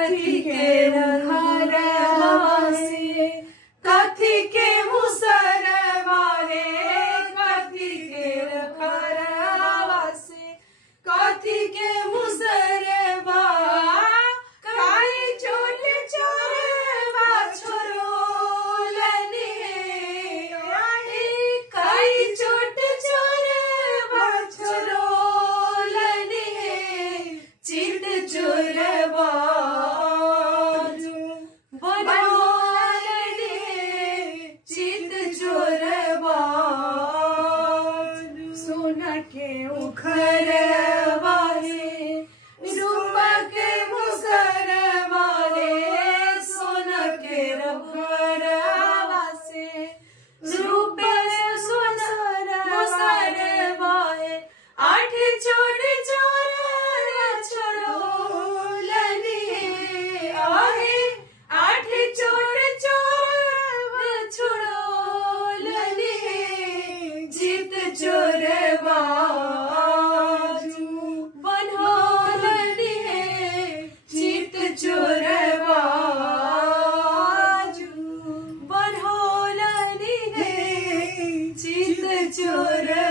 कथी के घरवा से, कथी के मुसरवा रे, कथी के घरवा से, कथी के मुसरवा, काई चोट चोरवा छोड़ोलनी हे, काई चोट चोरवा छोड़ोलनी हे, चित चोरवा बनोलनी हे, चित चोरवा, सोना के उखरवा से, रूपा के मुसरवा रे, सोना के उखरवा से, रूपे मुसरवा है, आठ चोर चोर छोड़ोलनी हे, आहे आठ चोर चोर छोड़ोलनी हे, चित चोरवा बनोलनी हे, चित चोरवा बनोलनी हे, चित चोरवा।